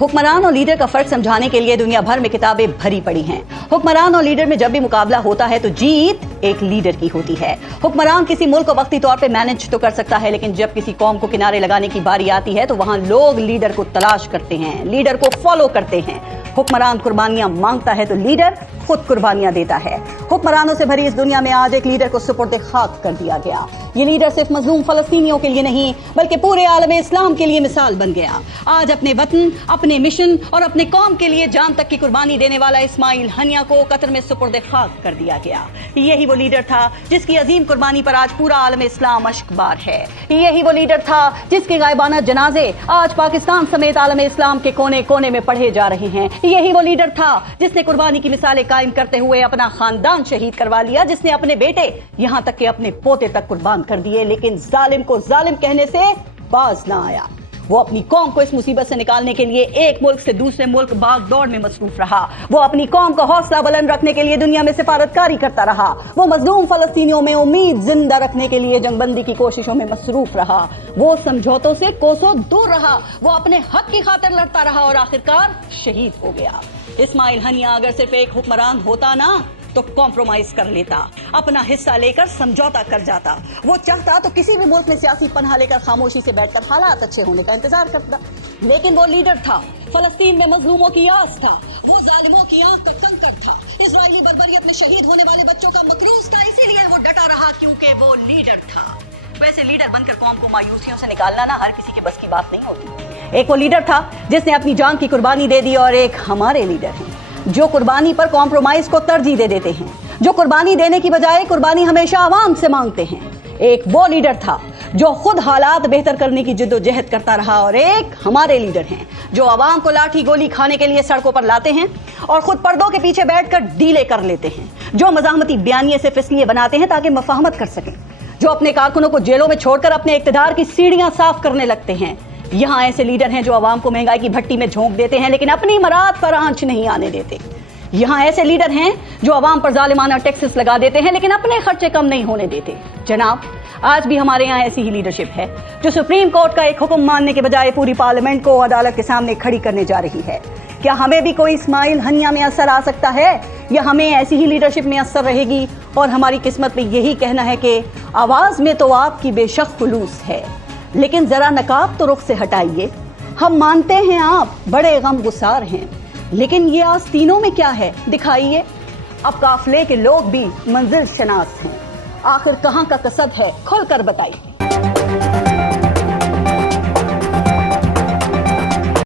हुक्मरान और लीडर का फर्क समझाने के लिए दुनिया भर में किताबें भरी पड़ी हैं। हुक्मरान और लीडर में जब भी मुकाबला होता है तो जीत एक लीडर की होती है। हुक्मरान किसी मुल्क को वक्ती तौर पे मैनेज तो कर सकता है, लेकिन जब किसी कौम को किनारे लगाने की बारी आती है तो वहां लोग लीडर को तलाश करते हैं, लीडर को फॉलो करते हैं। हुक्मरान कुर्बानियां मांगता है तो लीडर खुद कुर्बानियां देता है। हुक्मरानों से भरी इस दुनिया में आज एक लीडर को सुपुर्द खाक कर दिया गया। ये लीडर सिर्फ मजलूम फलस्तीनियों के लिए नहीं बल्कि पूरे आलम इस्लाम के लिए मिसाल बन गया। आज अपने वतन, अपने मिशन और अपने कौम के लिए जान तक की कुर्बानी देने वाला इस्माइल हनिया को कतर में सुपुर्द खाक कर दिया गया। यही वो लीडर था जिसकी अजीम कुर्बानी पर आज पूरा आलम इस्लाम अश्कबार है। यही वो लीडर था जिसके गायबाना जनाजे आज पाकिस्तान समेत आलम इस्लाम के कोने कोने में पढ़े जा रहे हैं। यही वो लीडर था जिसने कुर्बानी की मिसालें कायम करते हुए अपना खानदान शहीद करवा लिया, जिसने अपने बेटे यहां तक कि अपने पोते तक कुर्बान कर दिए, लेकिन जालिम को जालिम कहने से बाज ना आया। वो अपनी कौम को इस मुसीबत से निकालने के लिए एक मुल्क से दूसरे मुल्क भाग दौड़ में मसरूफ रहा। वो अपनी कौम का हौसला बुलंद रखने के लिए दुनिया में सिफारतकारी करता रहा। वो मजलूम फलस्तीनियों में उम्मीद जिंदा रखने के लिए जंगबंदी की कोशिशों में मसरूफ रहा। वो समझौतों से कोसों दूर रहा। वो अपने हक की खातिर लड़ता रहा और आखिरकार शहीद हो गया। इस्माइल हनिया अगर सिर्फ एक हुक्मरान होता ना तो कॉम्प्रोमाइज कर लेता, अपना हिस्सा लेकर समझौता कर जाता। वो चाहता तो किसी भी मुल्क में सियासी पनाह लेकर खामोशी से बैठकर हालात अच्छे होने का इंतजार करता, लेकिन वो लीडर था, फलस्तीन में मजलूमों की आस था, वो जालिमों की आंख का कंकड़ था, इजरायली बर्बरियत में शहीद होने वाले बच्चों का मकरूज था। इसीलिए वो डटा रहा क्योंकि वो लीडर था। वैसे लीडर बनकर कौम को मायूसियों से निकालना ना हर किसी के बस की बात नहीं होती। एक वो लीडर था जिसने अपनी जान की कुर्बानी दे दी, और एक हमारे लीडर हैं जो कुर्बानी पर कॉम्प्रोमाइज को तरजीह दे देते हैं, जो कुर्बानी देने की बजाय कुर्बानी हमेशा आवाम से मांगते हैं। एक वो लीडर था जो खुद हालात बेहतर करने की जिद्दोजहद करता रहा, और एक हमारे लीडर हैं जो आवाम को लाठी गोली खाने के लिए सड़कों पर लाते हैं और खुद पर्दों के पीछे बैठकर डीले कर लेते हैं, जो मज़ाहमती बयानिए सिर्फ इसलिए बनाते हैं ताकि मफाहमत कर सकें, जो अपने कारकुनों को जेलों में छोड़कर अपने इक़्तिदार की सीढ़ियां साफ करने लगते हैं। यहाँ ऐसे लीडर हैं जो आवाम को महंगाई की भट्टी में झोंक देते हैं लेकिन अपनी मराद पर आंच नहीं आने देते। यहाँ ऐसे लीडर हैं जो आवाम पर जालिमाना टैक्सेस लगा देते हैं लेकिन अपने खर्चे कम नहीं होने देते। जनाब, आज भी हमारे यहाँ ऐसी ही लीडरशिप है जो सुप्रीम कोर्ट का एक हुक्म मानने के बजाय पूरी पार्लियामेंट को अदालत के सामने खड़ी करने जा रही है। क्या हमें भी कोई इस्माइल हनिया में असर आ सकता है, या हमें ऐसी ही लीडरशिप में असर रहेगी और हमारी किस्मत में यही कहना है कि आवाज में तो आपकी बेशक खुलूस है, लेकिन जरा नकाब तो रुख से हटाइए। हम मानते हैं आप बड़े गम गुसार हैं, लेकिन ये आस्तीनों में क्या है दिखाइए। अब काफिले के लोग भी मंजिल शनास हैं, आखिर कहाँ का कसब है खुल कर बताइए।